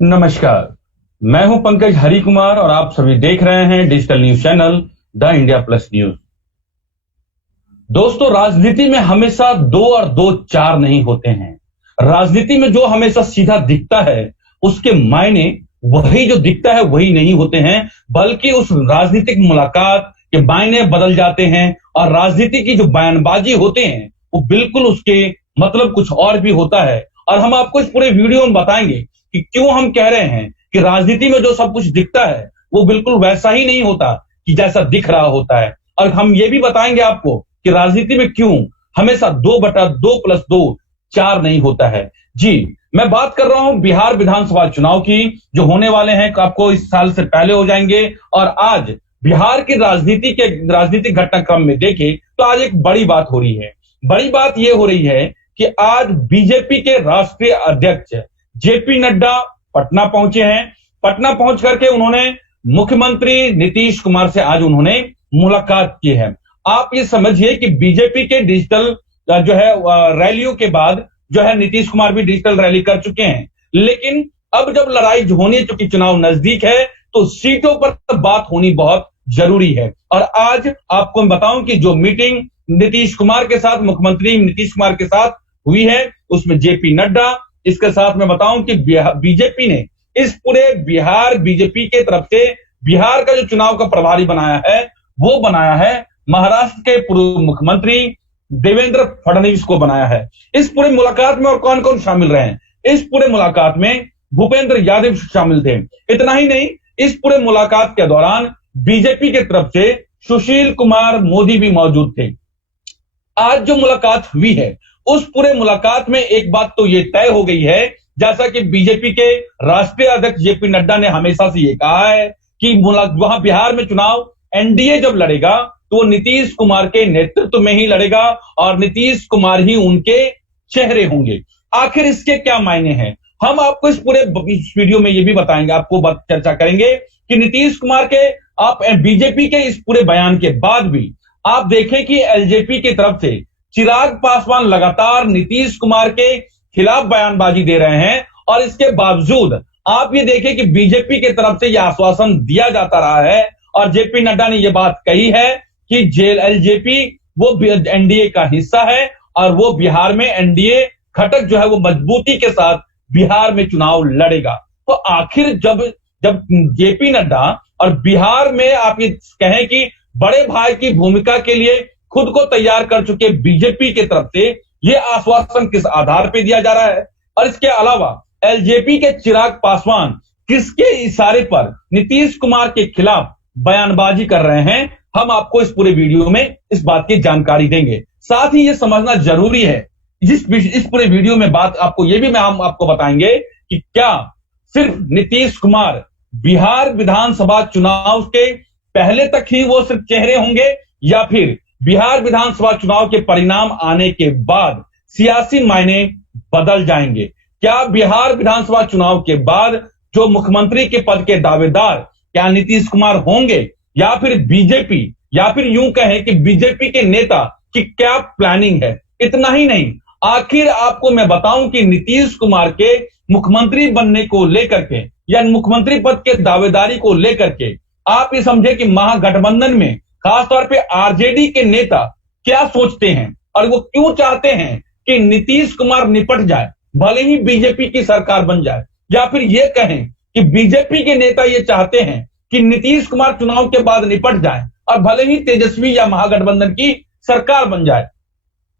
नमस्कार। मैं हूं पंकज हरि कुमार और आप सभी देख रहे हैं digital news channel the India plus news. दोस्तों, राजनीति में हमेशा दो और दो चार नहीं होते हैं। राजनीति में जो हमेशा सीधा दिखता है उसके मायने वही जो दिखता है वही नहीं होते हैं, बल्कि उस राजनीतिक मुलाकात के मायने बदल जाते हैं और राजनीति की जो बयानबाजी होते हैं वो बिल्कुल उसके मतलब कुछ और भी होता है। और हम आपको इस पूरे वीडियो में बताएंगे कि क्यों हम कह रहे हैं कि राजनीति में जो सब कुछ दिखता है वो बिल्कुल वैसा ही नहीं होता कि जैसा दिख रहा होता है। और हम ये भी बताएंगे आपको कि राजनीति में क्यों हमेशा 2/2+2 4 नहीं होता है। जी, मैं बात कर रहा हूं बिहार विधानसभा चुनाव की, जो होने वाले हैं आपको इस साल से पहले हो जाएंगे। और आज बिहार की राजनीतिक घटनाक्रम में देखें तो आज एक बड़ी बात हो रही है। बड़ी बात यह हो रही है कि आज बीजेपी के राष्ट्रीय अध्यक्ष जेपी नड्डा पटना पहुंचे हैं। पटना पहुंच करके उन्होंने मुख्यमंत्री नीतीश कुमार से आज उन्होंने मुलाकात की है। आप ये समझिए कि बीजेपी के डिजिटल जो है रैलियों के बाद जो है नीतीश कुमार भी डिजिटल रैली कर चुके हैं, लेकिन अब जब लड़ाई होनी चूंकि चुनाव नजदीक है तो सीटों पर बात होनी बहुत जरूरी है। और आज आपको मैं बताऊं कि जो मीटिंग नीतीश कुमार के साथ, मुख्यमंत्री नीतीश कुमार के साथ हुई है, उसमें जेपी नड्डा, इसके साथ मैं बताऊं कि बीजेपी ने इस पूरे बिहार बीजेपी के तरफ से बिहार का जो चुनाव का प्रभारी बनाया है वो बनाया है महाराष्ट्र के पूर्व मुख्यमंत्री देवेंद्र फडणवीस को बनाया है। इस पूरे मुलाकात में और कौन कौन शामिल रहे हैं? इस पूरे मुलाकात में भूपेंद्र यादव शामिल थे। इतना ही नहीं, इस पूरे मुलाकात के दौरान बीजेपी के तरफ से सुशील कुमार मोदी भी मौजूद थे। आज जो मुलाकात हुई है उस पूरे मुलाकात में एक बात तो ये तय हो गई है, जैसा कि बीजेपी के राष्ट्रीय अध्यक्ष जेपी नड्डा ने हमेशा से ये कहा है कि वहां बिहार में चुनाव एनडीए जब लड़ेगा तो वो नीतीश कुमार के नेतृत्व में ही लड़ेगा और नीतीश कुमार ही उनके चेहरे होंगे। आखिर इसके क्या मायने हैं, हम आपको इस पूरे वीडियो में ये भी बताएंगे, आपको चर्चा करेंगे कि नीतीश कुमार के आप बीजेपी के इस पूरे बयान के बाद भी आप देखें कि एलजेपी की तरफ से चिराग पासवान लगातार नीतीश कुमार के खिलाफ बयानबाजी दे रहे हैं। और इसके बावजूद आप ये देखें कि बीजेपी की तरफ से यह आश्वासन दिया जाता रहा है और जेपी नड्डा ने यह बात कही है कि एलजेपी वो एनडीए का हिस्सा है और वो बिहार में एनडीए घटक जो है वो मजबूती के साथ बिहार में चुनाव लड़ेगा। तो आखिर जब जेपी नड्डा और बिहार में आप ये कहें कि बड़े भाई की भूमिका के लिए खुद को तैयार कर चुके बीजेपी की तरफ से यह आश्वासन किस आधार पर दिया जा रहा है, और इसके अलावा एलजेपी के चिराग पासवान किसके इशारे पर नीतीश कुमार के खिलाफ बयानबाजी कर रहे हैं, हम आपको इस पूरे वीडियो में इस बात की जानकारी देंगे। साथ ही यह समझना जरूरी है इस पूरे वीडियो में बात आपको ये भी हम आपको बताएंगे कि क्या सिर्फ नीतीश कुमार बिहार विधानसभा चुनाव के पहले तक ही वो सिर्फ चेहरे होंगे या फिर बिहार विधानसभा चुनाव के परिणाम आने के बाद सियासी मायने बदल जाएंगे। क्या बिहार विधानसभा चुनाव के बाद जो मुख्यमंत्री के पद के दावेदार क्या नीतीश कुमार होंगे या फिर बीजेपी, या फिर यूं कहें कि बीजेपी के नेता की क्या प्लानिंग है? इतना ही नहीं, आखिर आपको मैं बताऊं कि नीतीश कुमार के मुख्यमंत्री बनने को लेकर के या मुख्यमंत्री पद के दावेदारी को लेकर के आप ये समझे कि महागठबंधन में खासतौर पे आरजेडी के नेता क्या सोचते हैं और वो क्यों चाहते हैं कि नीतीश कुमार निपट जाए, भले ही बीजेपी की सरकार बन जाए। या फिर ये कहें कि बीजेपी के नेता ये चाहते हैं कि नीतीश कुमार चुनाव के बाद निपट जाए और भले ही तेजस्वी या महागठबंधन की सरकार बन जाए।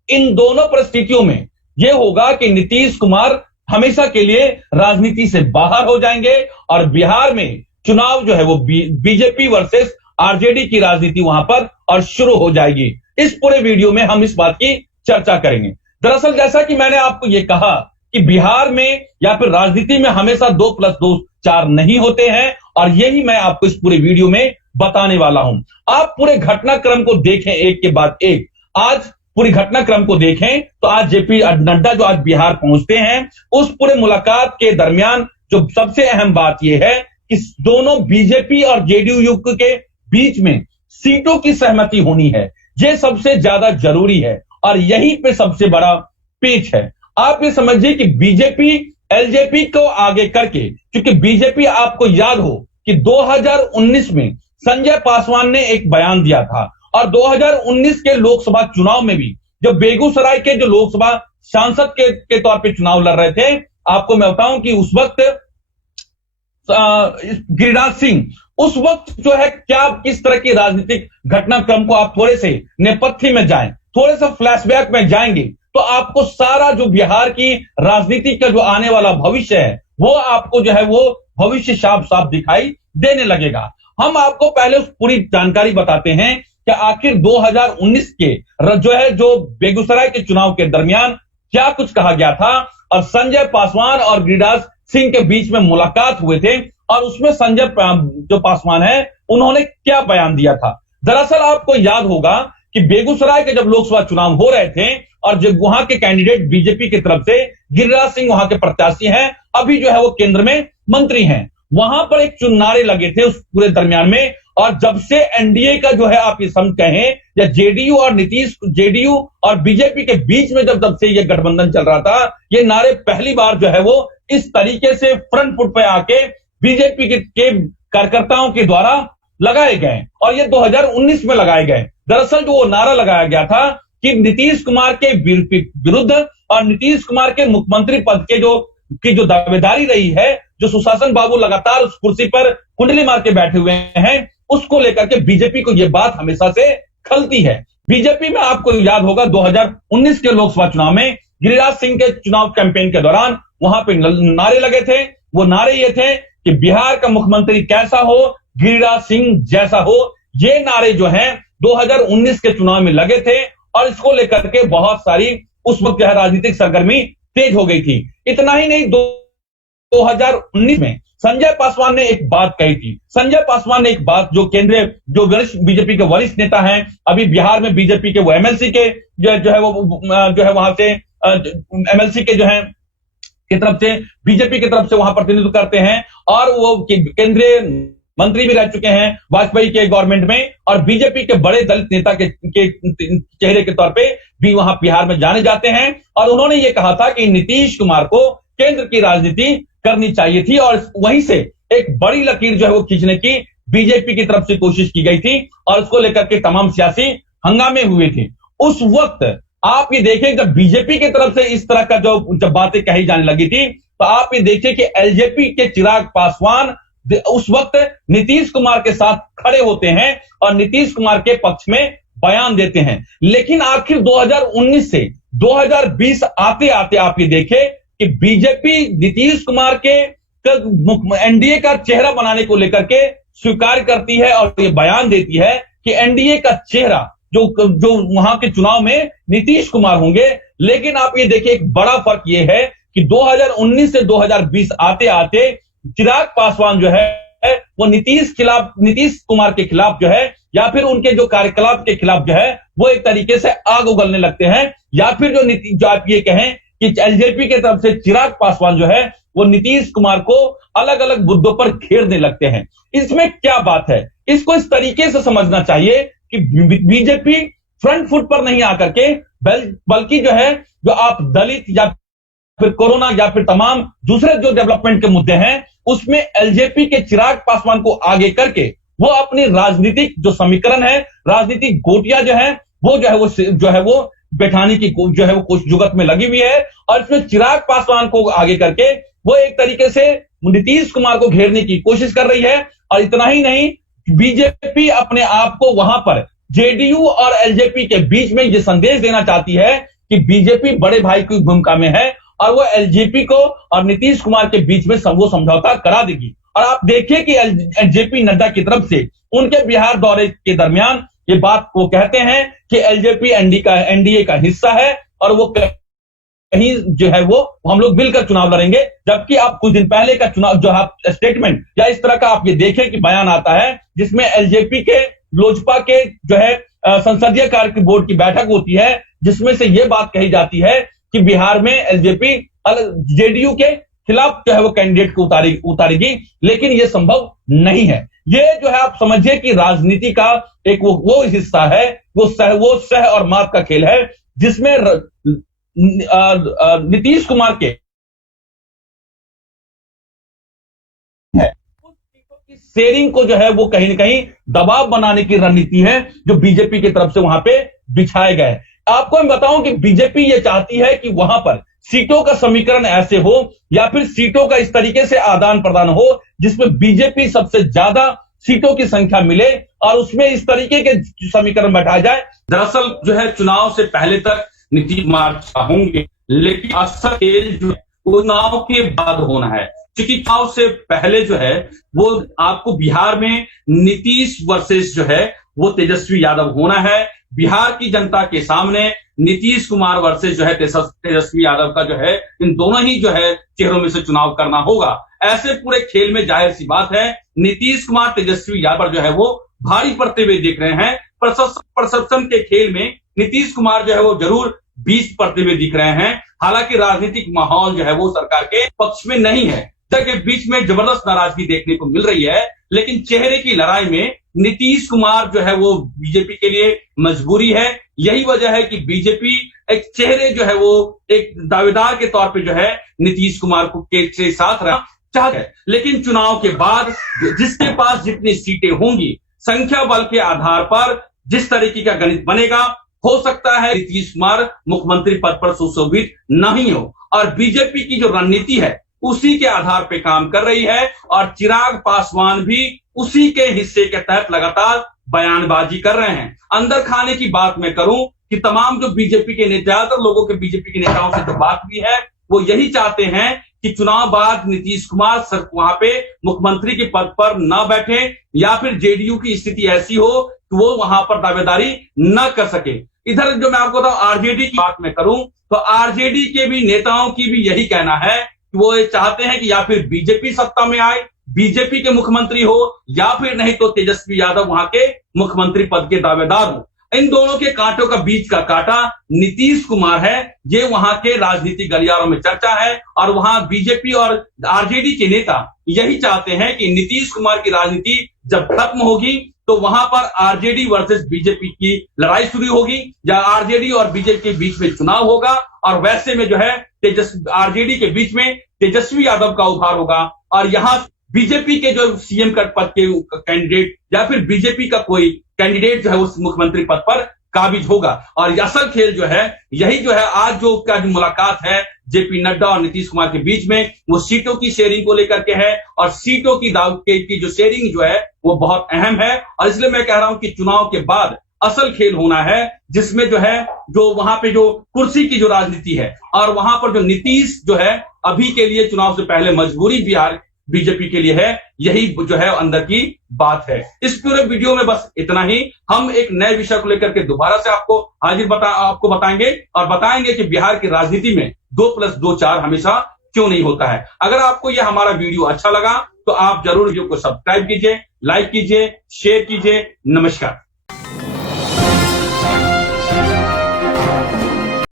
इन दोनों परिस्थितियों में यह होगा कि नीतीश कुमार हमेशा के लिए राजनीति से बाहर हो जाएंगे और बिहार में चुनाव जो है वो बीजेपी वर्सेस आरजेडी की राजनीति वहां पर और शुरू हो जाएगी। इस पूरे वीडियो में हम इस बात की चर्चा करेंगे। दरअसल जैसा कि मैंने आपको यह कहा कि बिहार में या फिर राजनीति में हमेशा 2+2 4 नहीं होते हैं और यही मैं आपको इस पूरे वीडियो में बताने वाला हूं। आप पूरे घटनाक्रम को देखें एक के बाद एक। आज पूरी घटनाक्रम को देखें तो आज जेपी नड्डा जो आज बिहार पहुंचते हैं, उस पूरे मुलाकात के दरमियान जो सबसे अहम बात यह है कि दोनों बीजेपी और जेडीयू के बीच में सीटों की सहमति होनी है। यह सबसे ज्यादा जरूरी है और यहीं पे सबसे बड़ा पेच है। आप ये समझिए कि बीजेपी एलजेपी को आगे करके, क्योंकि बीजेपी, आपको याद हो कि 2019 में संजय पासवान ने एक बयान दिया था और 2019 के लोकसभा चुनाव में भी जब बेगूसराय के जो लोकसभा सांसद के तौर पे चुनाव लड़ रहे थे, आपको मैं बताऊं कि उस वक्त गिरिराज सिंह, उस वक्त जो है क्या किस तरह की राजनीतिक घटनाक्रम को आप थोड़े से नेपथ्य में जाएं, थोड़े से फ्लैशबैक में जाएंगे तो आपको सारा जो बिहार की राजनीति का जो आने वाला भविष्य है वो आपको जो है वो भविष्य साफ साफ दिखाई देने लगेगा। हम आपको पहले उस पूरी जानकारी बताते हैं कि आखिर 2019 के जो बेगूसराय के चुनाव के दरमियान क्या कुछ कहा गया था और संजय पासवान और गिरिराज सिंह के बीच में मुलाकात हुए थे और उसमें संजय जो पासवान है उन्होंने क्या बयान दिया था। दरअसल आपको याद होगा कि बेगूसराय के जब लोकसभा चुनाव हो रहे थे और जब वहां के कैंडिडेट बीजेपी की तरफ से गिरिराज सिंह वहां के प्रत्याशी हैं, अभी जो है वो केंद्र में मंत्री हैं, वहां पर एक नारे लगे थे उस पूरे दरमियान में। और जब से एनडीए का जो है आप ये समझ कहें या जेडीयू और बीजेपी के बीच में जब से ये गठबंधन चल रहा था, ये नारे पहली बार जो है वो इस तरीके से फ्रंट फुट पे आके बीजेपी के कार्यकर्ताओं के द्वारा लगाए गए और ये 2019 में लगाए गए। दरअसल जो वो नारा लगाया गया था कि नीतीश कुमार के विरुद्ध और नीतीश कुमार के मुख्यमंत्री पद के जो दावेदारी रही है, जो सुशासन बाबू लगातार उस कुर्सी पर कुंडली मार के बैठे हुए हैं, उसको लेकर के बीजेपी को यह बात हमेशा से खलती है। बीजेपी में आपको याद होगा 2019 के लोकसभा चुनाव में गिरिराज सिंह के चुनाव कैंपेन के दौरान वहां पे नारे लगे थे। वो नारे ये थे कि बिहार का मुख्यमंत्री कैसा हो, गिरिराज सिंह जैसा हो। ये नारे जो हैं 2019 के चुनाव में लगे थे और इसको लेकर के बहुत सारी उस वक्त राजनीतिक सरगर्मी तेज हो गई थी। इतना ही नहीं, 2019 में संजय पासवान ने एक बात कही थी। संजय पासवान ने एक बात जो वरिष्ठ बीजेपी के वरिष्ठ नेता हैं, अभी बिहार में बीजेपी के वो एमएलसी के जो है वहां से एमएलसी के जो है की तरफ से बीजेपी की तरफ से वहां प्रतिनिधित्व करते हैं और वो केंद्रीय मंत्री भी रह चुके हैं वाजपेयी के गवर्नमेंट में और बीजेपी के बड़े दलित नेता के चेहरे के तौर पे भी वहां बिहार में जाने जाते हैं। और उन्होंने ये कहा था कि नीतीश कुमार को केंद्र की राजनीति करनी चाहिए थी और वहीं से एक बड़ी लकीर जो है वो खींचने की बीजेपी की तरफ से कोशिश की गई थी और उसको लेकर के तमाम सियासी हंगामे हुए थे। उस वक्त आप ये देखें जब बीजेपी की तरफ से इस तरह का जब बातें कही जाने लगी थी तो आप ये देखें कि एलजेपी के चिराग पासवान उस वक्त नीतीश कुमार के साथ खड़े होते हैं और नीतीश कुमार के पक्ष में बयान देते हैं। लेकिन आखिर 2019 से 2020 आते आते आप ये देखें कि बीजेपी नीतीश कुमार के एनडीए का चेहरा बनाने को लेकर के स्वीकार करती है और ये बयान देती है कि एनडीए का चेहरा जो वहां के चुनाव में नीतीश कुमार होंगे। लेकिन आप ये देखिए एक बड़ा फर्क ये है कि 2019 से 2020 आते आते चिराग पासवान जो है वो नीतीश कुमार के खिलाफ जो है या फिर उनके जो कार्यकलाप के खिलाफ जो है वो एक तरीके से आग उगलने लगते हैं या फिर जो आप ये कहें कि एलजेपी की तरफ से चिराग पासवान जो है वो नीतीश कुमार को अलग अलग मुद्दों पर घेरने लगते हैं। इसमें क्या बात है, इसको इस तरीके से समझना चाहिए कि बीजेपी फ्रंट फुट पर नहीं आकर के बल्कि जो आप दलित या फिर कोरोना या फिर तमाम दूसरे जो डेवलपमेंट के मुद्दे हैं उसमें एलजेपी के चिराग पासवान को आगे करके वो अपनी राजनीतिक जो समीकरण है, राजनीतिक गोटियां जो है वो बैठाने की जो है वो कुछ जुगत में लगी हुई है और इसमें चिराग पासवान को आगे करके वो एक तरीके से नीतीश कुमार को घेरने की कोशिश कर रही है। और इतना ही नहीं, बीजेपी अपने आप को वहां पर जेडीयू और एलजेपी के बीच में ये संदेश देना चाहती है कि बीजेपी बड़े भाई की भूमिका में है और वो एलजेपी को और नीतीश कुमार के बीच में वो समझौता करा देगी। और आप देखिए कि एलजेपी नड्डा की तरफ से उनके बिहार दौरे के दरमियान ये बात वो कहते हैं कि एलजेपी एनडीए का हिस्सा है और वो कहीं जो है वो हम लोग मिलकर चुनाव लड़ेंगे। जबकि आप कुछ दिन पहले का चुनाव जो आप स्टेटमेंट या इस तरह का आप ये देखें कि बयान आता है जिसमें एलजेपी के लोजपा के जो है संसदीय कार्य बोर्ड की बैठक होती है जिसमें से ये बात कही जाती है कि बिहार में एलजेपी जेडीयू के खिलाफ जो है वो कैंडिडेट को उतारेगी, लेकिन ये संभव नहीं है। ये जो है आप समझिए कि राजनीति का एक वो हिस्सा है, वो सह और मात का खेल है जिसमें नीतीश कुमार के शेयरिंग को जो है वो कहीं ना कहीं दबाव बनाने की रणनीति है जो बीजेपी की तरफ से वहां पे बिछाए गए। आपको मैं बताऊं कि बीजेपी ये चाहती है कि वहां पर सीटों का समीकरण ऐसे हो या फिर सीटों का इस तरीके से आदान प्रदान हो जिसमें बीजेपी सबसे ज्यादा सीटों की संख्या मिले और उसमें इस तरीके के समीकरण बैठाया जाए। दरअसल जो है चुनाव से पहले तक नीतीश कुमार होंगे, लेकिन असल खेल जो चुनाव के बाद होना है, क्योंकि चुनाव से पहले जो है वो आपको बिहार में नीतीश वर्सेस जो है वो तेजस्वी यादव होना है। बिहार की जनता के सामने नीतीश कुमार वर्सेस जो है तेजस्वी यादव का जो है इन दोनों ही जो है चेहरों में से चुनाव करना होगा। ऐसे पूरे खेल में जाहिर सी बात है नीतीश कुमार तेजस्वी यादव जो है वो भारी पड़ते हुए दिख रहे हैं। परसेप्शन के खेल में नीतीश कुमार जो है वो जरूर 20 पड़ते हुए दिख रहे हैं। हालांकि राजनीतिक माहौल जो है वो सरकार के पक्ष में नहीं है, के बीच में जबरदस्त नाराजगी देखने को मिल रही है, लेकिन चेहरे की लड़ाई में नीतीश कुमार जो है वो बीजेपी के लिए मजबूरी है। यही वजह है कि बीजेपी एक चेहरे जो है वो एक दावेदार के तौर पे जो है नीतीश कुमार को के साथ रहना चाहते हैं। लेकिन चुनाव के बाद जिसके पास जितनी सीटें होंगी, संख्या बल के आधार पर जिस तरीके का गणित बनेगा, हो सकता है नीतीश कुमार मुख्यमंत्री पद पर सुशोभित नहीं हो। और बीजेपी की जो रणनीति है उसी के आधार पे काम कर रही है और चिराग पासवान भी उसी के हिस्से के तहत लगातार बयानबाजी कर रहे हैं। अंदर खाने की बात मैं करूं कि तमाम जो बीजेपी के नेता, ज्यादातर लोगों के बीजेपी के नेताओं से जो बात भी है वो यही चाहते हैं कि चुनाव बाद नीतीश कुमार वहां पे मुख्यमंत्री के पद पर न बैठे या फिर जेडीयू की स्थिति ऐसी हो कि वो वहां पर दावेदारी न कर सके। इधर जो मैं आपको बताऊं आरजेडी की बात मैं करूं तो आरजेडी के भी नेताओं की भी यही कहना है कि वो ये चाहते हैं कि या फिर बीजेपी सत्ता में आए, बीजेपी के मुख्यमंत्री हो, या फिर नहीं तो तेजस्वी यादव वहां के मुख्यमंत्री पद के दावेदार हो। इन दोनों के कांटों का बीच का कांटा नीतीश कुमार है। ये वहां के राजनीतिक गलियारों में चर्चा है और वहां बीजेपी और आरजेडी के नेता यही चाहते हैं कि नीतीश कुमार की राजनीति जब खत्म होगी तो वहां पर आरजेडी वर्सेस बीजेपी की लड़ाई शुरू होगी या आरजेडी और बीजेपी के बीच में चुनाव होगा और वैसे में जो है आरजेडी के बीच में तेजस्वी यादव का उभार होगा और यहाँ बीजेपी के जो सीएम का पद के कैंडिडेट या फिर बीजेपी का कोई कैंडिडेट जो है उस मुख्यमंत्री पद पर काबिज होगा। और असल खेल जो है यही जो है आज जो का जो मुलाकात है जेपी नड्डा और नीतीश कुमार के बीच में वो सीटों की शेयरिंग को लेकर के है और सीटों की जो शेयरिंग जो है वो बहुत अहम है। और इसलिए मैं कह रहा हूं कि चुनाव के बाद असल खेल होना है जिसमें जो है जो वहां पे जो कुर्सी की जो राजनीति है और वहां पर जो नीतीश जो है अभी के लिए चुनाव से पहले मजबूरी बिहार बीजेपी के लिए है, यही जो है अंदर की बात है। इस पूरे वीडियो में बस इतना ही। हम एक नए विषय को लेकर के दोबारा से आपको बताएंगे और बताएंगे कि बिहार की राजनीति में 2+2=4 हमेशा क्यों नहीं होता है। अगर आपको यह हमारा वीडियो अच्छा लगा तो आप जरूर वीडियो को सब्सक्राइब कीजिए, लाइक कीजिए, शेयर कीजिए। नमस्कार।